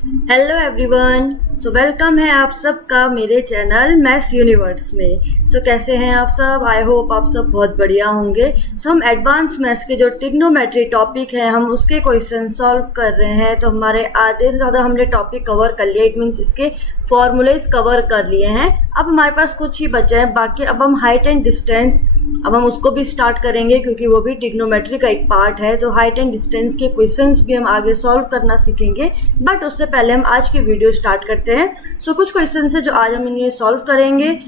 Hello everyone. Welcome है आप सबका मेरे चैनल मैथ्स यूनिवर्स में। कैसे हैं आप सब? आई होप आप सब बहुत बढ़िया होंगे। हम एडवांस मैथ्स के जो ट्रिग्नोमेट्री टॉपिक है हम उसके क्वेश्चन सॉल्व कर रहे हैं। तो हमारे आधे से ज़्यादा हमने टॉपिक कवर कर लिया, इट मीन्स इसके फॉर्मूलेज कवर कर लिए हैं। अब हमारे पास कुछ ही बचे हैं बाकी। अब हम हाइट एंड डिस्टेंस अब हम उसको भी स्टार्ट करेंगे क्योंकि वो भी ट्रिग्नोमेट्री का एक पार्ट है। तो हाइट एंड डिस्टेंस के क्वेश्चंस भी हम आगे सॉल्व करना सीखेंगे, बट उससे पहले हम आज की वीडियो स्टार्ट करते हैं। कुछ क्वेश्चंस है जो आज हम इन्हें सॉल्व करेंगे।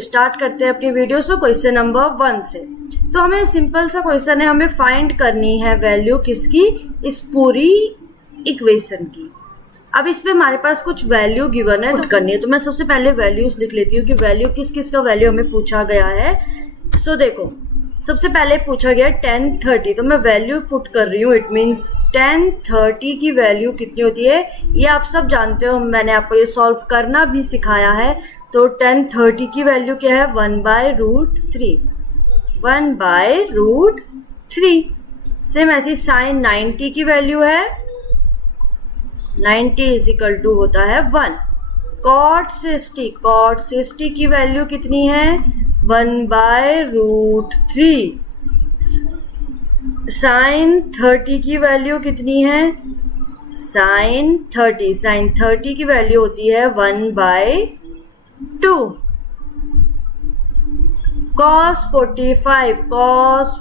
स्टार्ट करते हैं अपनी वीडियो। क्वेश्चन नंबर 1 से। तो हमें सिंपल सा क्वेश्चन है, हमें फाइंड करनी है वैल्यू किसकी, इस पूरी इक्वेशन की। अब इसमें हमारे पास कुछ वैल्यू गिवन है तो करनी है। तो मैं सबसे पहले वैल्यूज लिख लेती हूँ कि वैल्यू किस किस का वैल्यू हमें पूछा गया है। देखो, सबसे पहले पूछा गया 10, 30, तो मैं वैल्यू पुट कर रही हूँ। इट मीन्स 10, 30 की वैल्यू कितनी होती है ये आप सब जानते हो, मैंने आपको ये सॉल्व करना भी सिखाया है। तो 10, 30 की वैल्यू क्या है? 1/√3। 1/√3। सेम ऐसी साइन 90 की वैल्यू है 90 = होता है 1। कॉट 60 की वैल्यू कितनी है? 1/√3। साइन 30 की वैल्यू कितनी है? साइन 30 की वैल्यू होती है 1/2। कॉस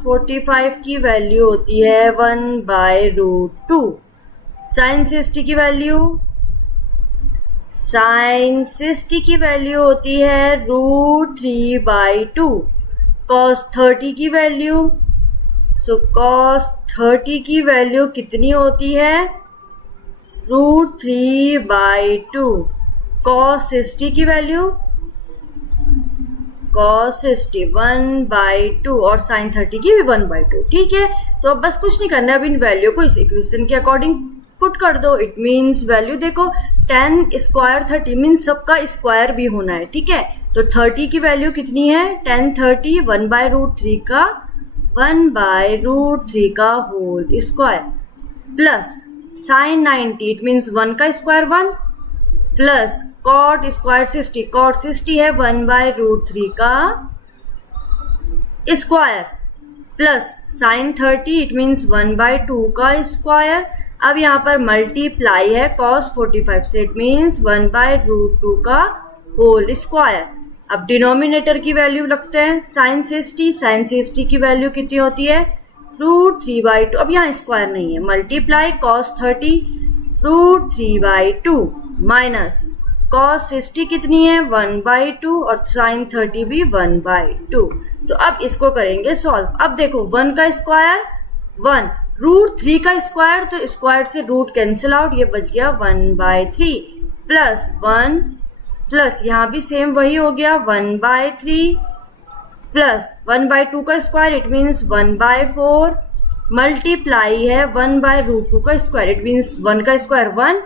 45 की वैल्यू होती है 1/√2। साइन 60 की वैल्यू होती है √3/2। कॉस 30 की वैल्यू कॉस 30 की वैल्यू कितनी होती है? √3/2। कॉस 60 की वैल्यू 1/2 और साइन 30 की भी 1/2। ठीक है, तो अब बस कुछ नहीं करना है, अब इन वैल्यू को इस इक्वेशन के अकॉर्डिंग पुट कर दो। इट मीन्स वैल्यू देखो 10 स्क्वायर 30 मीन्स सबका स्क्वायर भी होना है। ठीक है, तो 30 की वैल्यू कितनी है? 10, 30 1/√3 का whole square plus sine 90 it means 1 का स्क्वायर 1 प्लस कॉट स्क्वायर 60 है 1/√3 का square plus sign 30 it means 1/2 का स्क्वायर। अब यहाँ पर मल्टीप्लाई है cos 45 से, इट मीन्स 1/√2 का होल स्क्वायर। अब डिनोमिनेटर की वैल्यू रखते हैं साइन 60 की वैल्यू कितनी होती है? √3/2। अब यहाँ स्क्वायर नहीं है, मल्टीप्लाई cos 30 √3/2 माइनस cos 60 कितनी है? 1/2 और साइन 30 भी 1/2। तो अब इसको करेंगे सॉल्व। अब देखो 1 का स्क्वायर 1, √3 का स्क्वायर, तो स्क्वायर से रूट कैंसिल आउट, ये बच गया 1/3 प्लस 1 प्लस यहाँ भी सेम वही हो गया 1/3 प्लस 1/2 का स्क्वायर इट मीन्स 1/4 मल्टीप्लाई है 1/√2 का स्क्वायर इट मीन्स 1 का स्क्वायर 1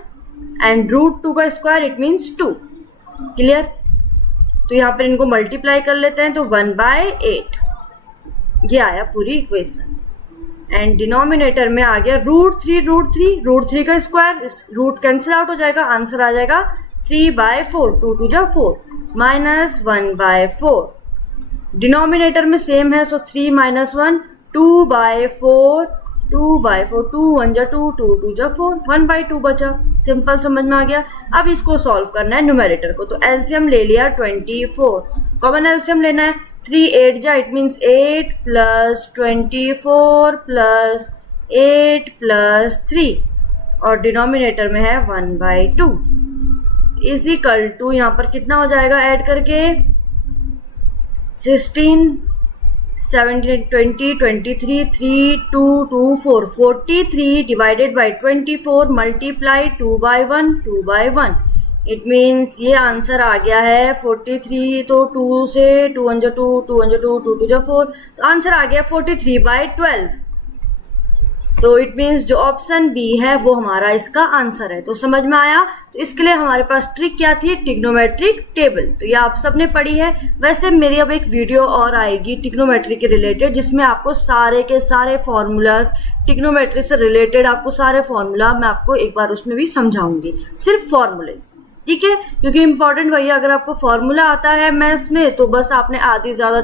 एंड √2 का स्क्वायर इट मीन्स 2। क्लियर? तो यहाँ पर इनको मल्टीप्लाई कर लेते हैं तो 1/8 ये आया पूरी इक्वेशन। एंड डिनोमिनेटर में आ गया √3 का स्क्वायर, रूट कैंसिल आउट हो जाएगा, आंसर आ जाएगा 3/4। 2 2 जा 4 माइनस 1/4। डिनोमिनेटर में सेम है, सो 3 - 1 2/4 2 1 जा 2 2 2 जा 4 1/2 बचा। सिंपल समझ में आ गया। अब इसको सॉल्व करना है न्यूमेरेटर को, तो एलसीएम ले लिया 24, कॉमन एलसीएम लेना है 3 8 जा it means 8 plus 24 plus 8 plus 3 और डिनोमिनेटर में है 1/2 = यहाँ पर कितना हो जाएगा ऐड करके 16 17 20 23 3 2 2 4 43 divided by 24 multiply 2/1 it means ये आंसर आ गया है 43। तो 2 से 2 1 जा 2 2 1 जा 2 2 2 जा 4, तो आंसर आ गया 43/12। तो इट मीन्स जो ऑप्शन बी है वो हमारा इसका आंसर है। तो समझ में आया? तो इसके लिए हमारे पास ट्रिक क्या थी? Trigonometric table. तो ये आप सबने पढ़ी है। वैसे मेरी अब एक वीडियो और आएगी ट्रिग्नोमेट्री के रिलेटेड जिसमें आपको सारे के सारे फॉर्मूलाज ट्रिग्नोमेट्री से रिलेटेड आपको सारे फॉर्मूला मैं आपको एक बार उसमें भी समझाऊंगी, सिर्फ फॉर्मूले, ठीक है, क्योंकि इंपॉर्टेंट वही है, अगर आपको फॉर्मूला आता है मैथ्स में तो बस आपने आधी ज़्यादा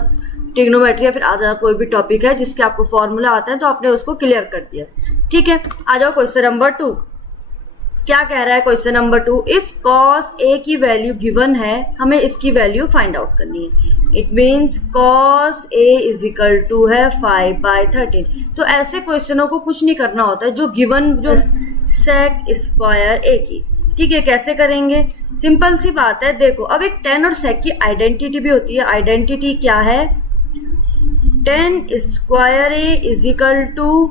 ट्रिग्नोमेट्री या फिर आधा कोई भी टॉपिक है जिसके आपको फॉर्मूला आता है तो आपने उसको क्लियर कर दिया, ठीक है। आ जाओ क्वेश्चन नंबर 2। क्या कह रहा है question number 2? If cos A की वैल्यू गिवन है, हमें इसकी वैल्यू फाइंड आउट करनी है। It means cos A is equal to है 5/13। तो ऐसे क्वेश्चनों को कुछ नहीं करना होता है, जो गिवन जो सेक स्क्वायर ए की, ठीक है। कैसे करेंगे? सिंपल सी बात है, देखो अब एक टेन और सेक की आइडेंटिटी भी होती है। आइडेंटिटी क्या है? Tan square A is equal to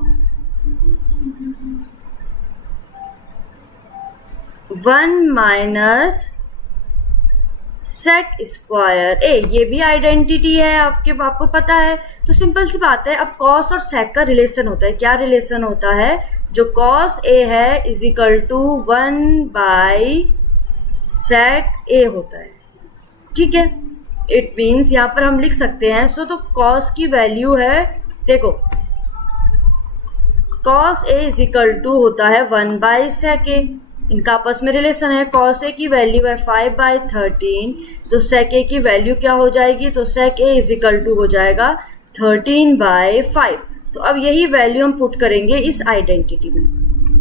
1 minus sec square A, ये भी आइडेंटिटी है आपको पता है। तो सिंपल सी बात है, अब कॉस और सेक का रिलेशन होता है। क्या रिलेशन होता है? जो कॉस ए है इज इक्वल टू 1/सेक ए होता है, ठीक है। इट मीन्स यहाँ पर हम लिख सकते हैं, सो तो कॉस की वैल्यू है, देखो cos A is equal to होता है 1/सेक ए, इनका आपस में रिलेशन है। कॉस ए की वैल्यू है 5/13, तो सेक ए की वैल्यू क्या हो जाएगी? तो सेक ए इज इक्वल टू हो जाएगा 13/5। तो अब यही वैल्यू हम पुट करेंगे इस आइडेंटिटी में।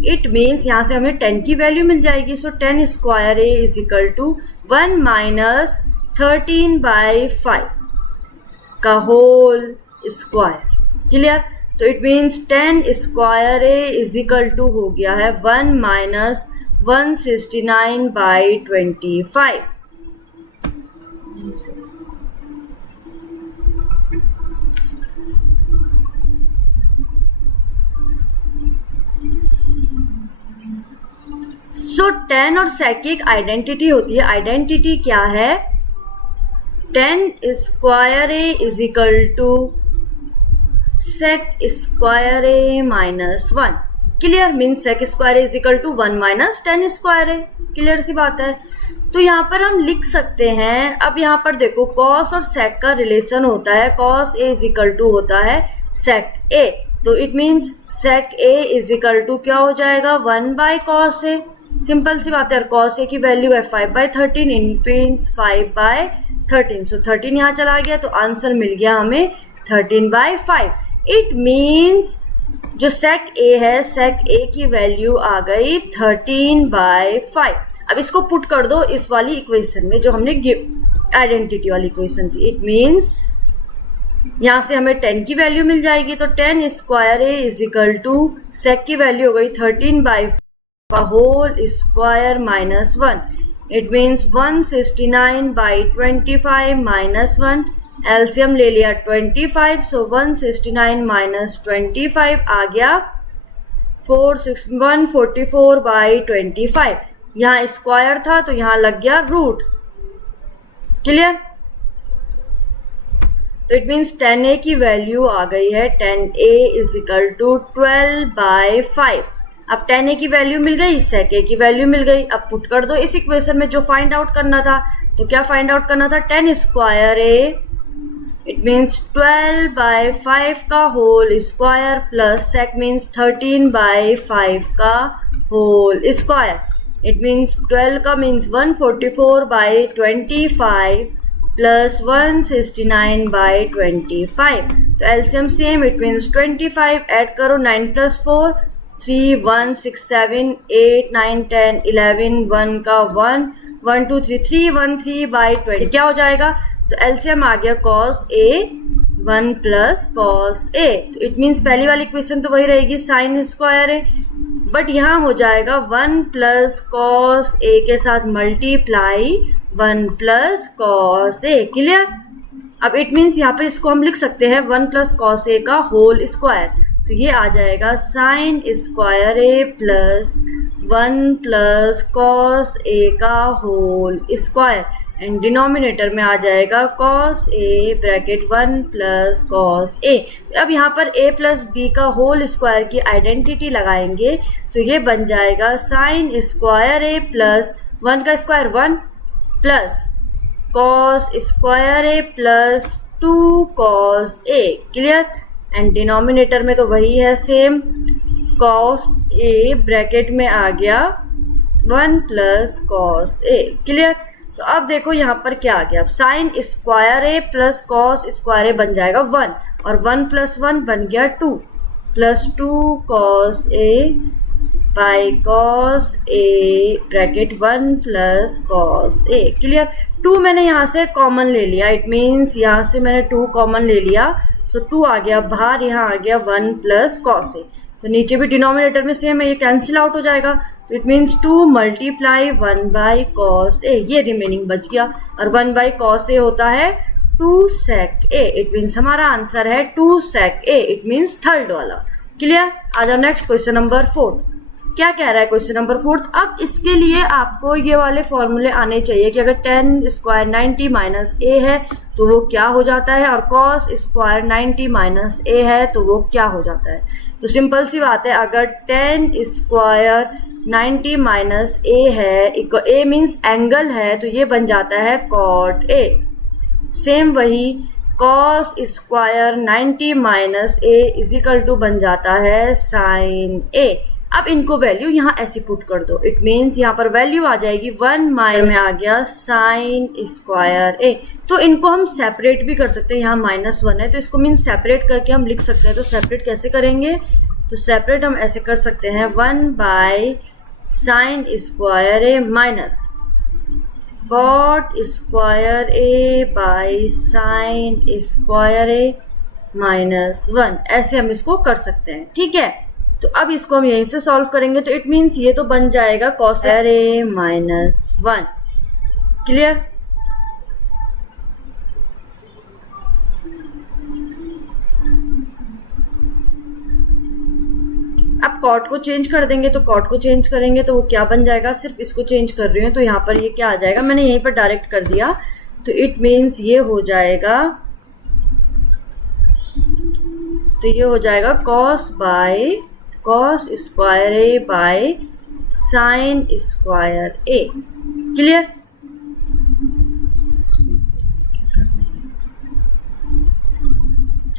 इट मीन्स यहाँ से हमें 10 की वैल्यू मिल जाएगी। So 10 square A is equal to 1 minus 13/5 का होल स्क्वायर, क्लियर। तो it means 10 square A is equal to हो गया है 1 माइनस 169/25। सो 10 और सेक की एक आइडेंटिटी होती है। आइडेंटिटी क्या है? 10 square A is equal to sec square A minus 1, clear. Means sec square is equal to 1 minus 10 square है, क्लियर सी बात है। तो यहाँ पर हम लिख सकते हैं, अब यहाँ पर देखो कॉस और सेक का रिलेशन होता है। Cos A is equal to होता है सेक ए, तो it means sec A is equal to क्या हो जाएगा? 1/कॉस ए। सिंपल सी बात है, कॉस ए की वैल्यू है 5/13, इन मीन्स 5/13। सो 13 यहाँ चला गया, तो आंसर मिल गया हमें 13/5। इट मीन्स जो सेक ए है, सेक ए की वैल्यू आ गई 13/5। अब इसको पुट कर दो इस वाली इक्वेशन में जो हमने आइडेंटिटी वाली इक्वेशन थी। इट मीन्स यहाँ से हमें 10 की वैल्यू मिल जाएगी। तो 10 square A is equal to sec की वैल्यू हो गई 13/5 का whole square minus 1। It means 169/25 minus 1। LCM ले लिया 25, सो 169 माइनस 25 आ गया 144/25। यहाँ स्क्वायर था तो यहाँ लग गया रूट, क्लियर। तो इट मीन्स 10a की वैल्यू आ गई है 10a इज इक्वल टू 12/5। अब 10a की वैल्यू मिल गई, सेक ए की वैल्यू मिल गई। अब पुट कर दो इस इक्वेशन में जो फाइंड आउट करना था। तो क्या फाइंड आउट करना था? 10 स्क्वायर ए, इट मीन्स 12/5 का whole square plus sec means 13/5 का होल स्क्वायर। इट मीन्स 12 का मीन्स 144/25 प्लस 169/25। तो LCM same, it means 25 add करो, 9 + 4 3 1 6 7 8 9 10 11 1 का 1 1 2 3 313/20 क्या हो जाएगा? तो एलसीएम आ गया cos A 1 plus cos A. तो इट मीन्स पहली वाली इक्वेशन तो वही रहेगी साइन स्क्वायर ए, बट यहाँ हो जाएगा 1 प्लस कॉस ए के साथ multiply 1 plus cos A, clear. अब इट मीन्स यहाँ पे इसको हम लिख सकते हैं 1 प्लस कॉस ए का होल स्क्वायर। तो ये आ जाएगा sign square A plus 1 plus cos A का होल स्क्वायर, एंड डिनोमिनेटर में आ जाएगा cos A bracket 1 plus cos A. अब यहाँ पर a प्लस बी का होल स्क्वायर की आइडेंटिटी लगाएंगे तो ये बन जाएगा साइन स्क्वायर ए प्लस 1 का square 1 plus cos square A plus 2 cos A, clear. And denominator में तो वही है सेम, कॉस ए ब्रैकेट में आ गया 1 प्लस कॉस ए। क्लियर। तो अब देखो यहाँ पर क्या आ गया, अब साइन स्क्वायर ए प्लस कॉस स्क्वायर ए बन जाएगा 1, और 1 प्लस 1 बन गया 2 plus 2 cos A by cos A bracket 1 plus cos A. Clear. 2 मैंने यहाँ से कॉमन ले लिया, इट मीन्स यहाँ से मैंने 2 कॉमन ले लिया, सो 2 आ गया बाहर, यहाँ आ गया 1 प्लस कॉस ए। तो नीचे भी डिनोमिनेटर में सेम है, ये कैंसिल आउट हो जाएगा। तो it means 2 multiply 1 by cos A, ये रिमेनिंग बच गया, और 1 बाई कॉस ए होता है 2 sec ए। इट मीन्स हमारा आंसर है 2 sec A, it means third वाला। क्लियर। आ जाओ नेक्स्ट क्वेश्चन नंबर 4। क्या कह रहा है क्वेश्चन नंबर 4? अब इसके लिए आपको ये वाले फॉर्मूले आने चाहिए कि अगर 10 स्क्वायर 90 माइनस ए है तो वो क्या हो जाता है, और कॉस स्क्वायर 90 माइनस ए है तो वो क्या हो जाता है। तो सिंपल सी बात है, अगर 10 स्क्वायर 90 माइनस ए है, ए मीन्स एंगल है, तो ये बन जाता है कॉट ए। सेम वही cos square 90 minus A is equal to बन जाता है साइन ए। अब इनको वैल्यू यहाँ ऐसे पुट कर दो, इट मीन्स यहाँ पर वैल्यू आ जाएगी 1 माइनस में आ गया साइन स्क्वायर ए। तो इनको हम सेपरेट भी कर सकते हैं, यहाँ -1 है तो इसको मीन्स सेपरेट करके हम लिख सकते हैं। तो सेपरेट कैसे करेंगे? तो सेपरेट हम ऐसे कर सकते हैं 1 by sine square A minus cot square A by sine square A -1, ऐसे हम इसको कर सकते हैं। ठीक है। तो अब इसको हम यहीं से सॉल्व करेंगे, तो इट मीन्स ये तो बन जाएगा कॉस ए -1। क्लियर। अब कॉट को चेंज कर देंगे, तो कॉट को चेंज करेंगे तो वो क्या बन जाएगा, सिर्फ इसको चेंज कर रही हूँ तो यहाँ पर ये क्या आ जाएगा, मैंने यहीं पर डायरेक्ट कर दिया, तो इट मीन्स ये हो जाएगा, तो ये हो जाएगा cos square A by sine square A. Clear.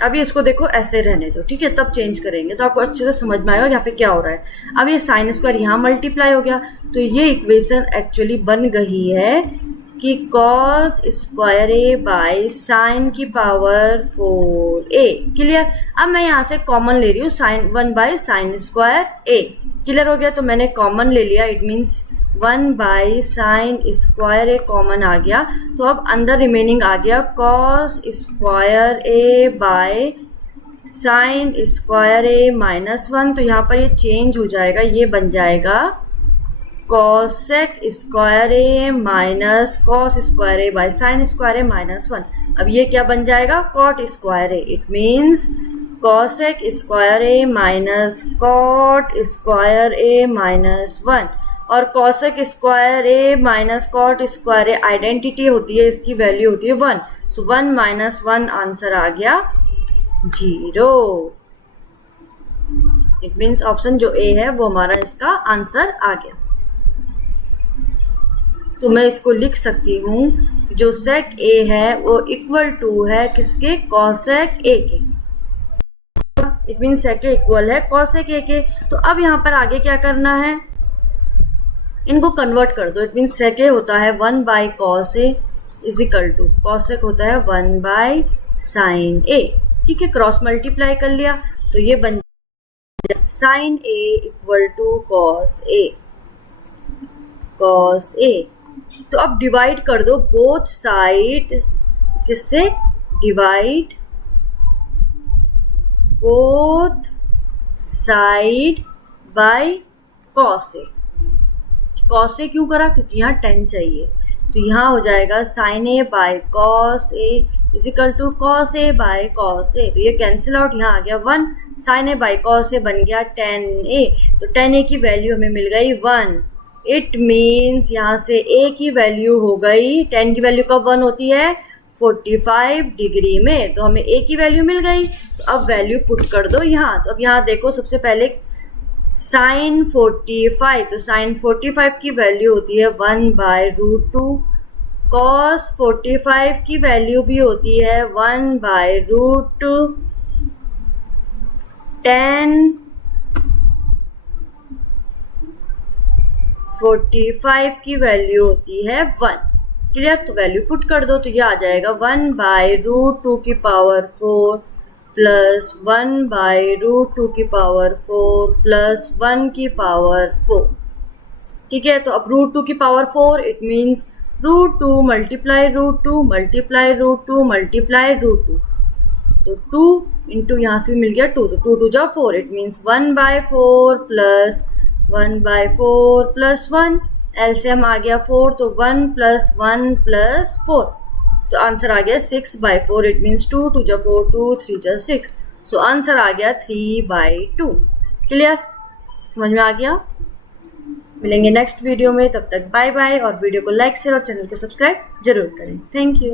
अभी इसको देखो ऐसे रहने दो, ठीक है, तब चेंज करेंगे तो आपको अच्छे से समझ में आएगा यहाँ पे क्या हो रहा है। अब ये साइन स्क्वायर यहाँ मल्टीप्लाई हो गया, तो ये इक्वेशन एक्चुअली बन गई है कि cos square A by sine की पावर 4a। क्लियर। अब मैं यहाँ से कॉमन ले रही हूँ sine 1 by sine square A. Clear हो गया। तो मैंने कॉमन ले लिया, it means 1 by sine square A common आ गया। तो अब अंदर रिमेनिंग आ गया cos square A by sine square A -1। तो यहाँ पर ये चेंज हो जाएगा, ये बन जाएगा cosec square A minus cos square A by sine square A -1। अब ये क्या बन जाएगा, cot square A. It means cosec square A minus cot square A -1। और cosec square A minus cot square A identity होती है, इसकी value होती है 1। सो 1 - 1 आंसर आ गया 0। इट मीन्स ऑप्शन जो ए है वो हमारा इसका आंसर आ गया। तो मैं इसको लिख सकती हूँ, जो सेक ए है वो इक्वल टू है किसके, कॉसेक ए के। It means sec A equal है कॉसेक ए के। तो अब यहाँ पर आगे क्या करना है, इनको कन्वर्ट कर दो। इट मीन्स सेक ए होता है 1 by cos A is equal to cosec होता है 1 बाई साइन ए। ठीक है, क्रॉस मल्टीप्लाई कर लिया तो ये बन sine A equal to cos A, cos A. तो अब डिवाइड कर दो बोथ साइड, किससे, divide both side by cos A. Cos A क्यों करा, क्योंकि यहाँ 10 चाहिए। तो यहाँ हो जाएगा sine A by cos A is equal to cos A by cos A. तो ये कैंसिल आउट, यहाँ आ गया 1, sine A by cos A बन गया 10a। तो 10a की वैल्यू हमें मिल गई 1। इट मीन्स यहाँ से a की वैल्यू हो गई, 10 की वैल्यू कब 1 होती है, 45 डिग्री में। तो हमें a की वैल्यू मिल गई। तो अब वैल्यू पुट कर दो यहाँ। तो अब यहाँ देखो, सबसे पहले साइन 45, तो साइन 45 की वैल्यू होती है 1/√2। कॉस 45 की वैल्यू भी होती है 1/√10 45 की वैल्यू होती है 1। क्लियर? तो वैल्यू पुट कर दो तो ये आ जाएगा 1/√2 की पावर 4 प्लस 1/√2 की पावर 4 प्लस 1 की पावर 4। ठीक है, तो अब √2 की power 4 it means √2 multiply √2 multiply √2 multiply √2। तो 2 इंटू यहाँ से भी मिल गया 2, तो 2 2 जा 4 it means 1/4 plus 1/4 plus 1। LCM आ गया 4 तो 1 प्लस 1 प्लस 4, तो आंसर आ गया 6/4 इट मीन्स 2 2 जा 4 2 3 जा 6। सो आंसर आ गया 3/2। क्लियर? समझ में आ गया? मिलेंगे नेक्स्ट वीडियो में, तब तक बाय बाय। और वीडियो को लाइक शेयर और चैनल को सब्सक्राइब जरूर करें। Thank you.